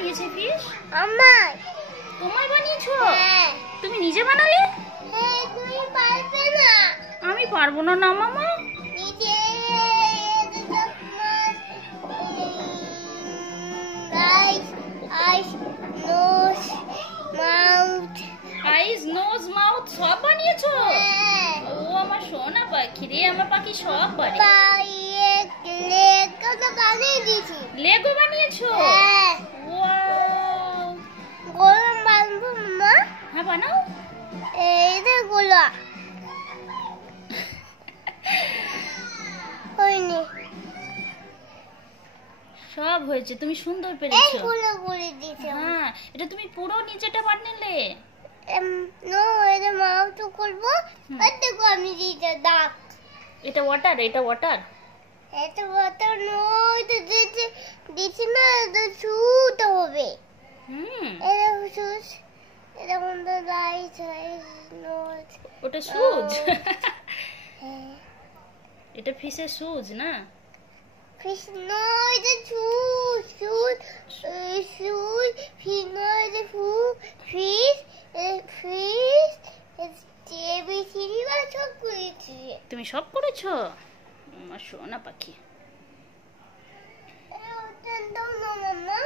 বানিয়েছে ফিশ? আমার। তোমায় বানিয়েছো? হ্যাঁ। তুমি নিজে বানালে? হ্যাঁ, তুমি পারবে না। আমি পারবো না, না মামা। নিজে eyes, nose, mouth. আইস, নোজ, মাউথ সব বানিয়েছো? হ্যাঁ। ও আমার সোনা পাখি রে, আমার পাখি সব পারে। লেগটা বানিয়ে দিয়েছি। লেগো বানিয়েছো? হ্যাঁ। ওয়াও। গোলা বানবো মা। হ্যাঁ বানাও। এই যে গোলা হয়নি। সব হয়েছে, তুমি সুন্দর এই পেরেছো। গোলা করে দিয়েছি। হ্যাঁ, এটা তুমি পুরো নিচেটা বানালে। নো, এটা মাউথ করবো। আর দেখো আমি দিতে দাঁত। এটা ওয়াটার, এটা ওয়াটার। এটা তো নো, এটা দিচ্ছি না, এটা শুতে হবে। এটা শুজ, এটা কোনটা রাইট নোট। ওটা সুজ। হ্যাঁ। এটা ফিশের সুজ না? ফিশ নো, এটা shoes shoes shoes fish no, এটা ফিশ ফিশ এবিসিডি বা সব করেছি। তুমি সব করেছো? আমার সোনা পাখি। ওটা দাও না মাম্মা।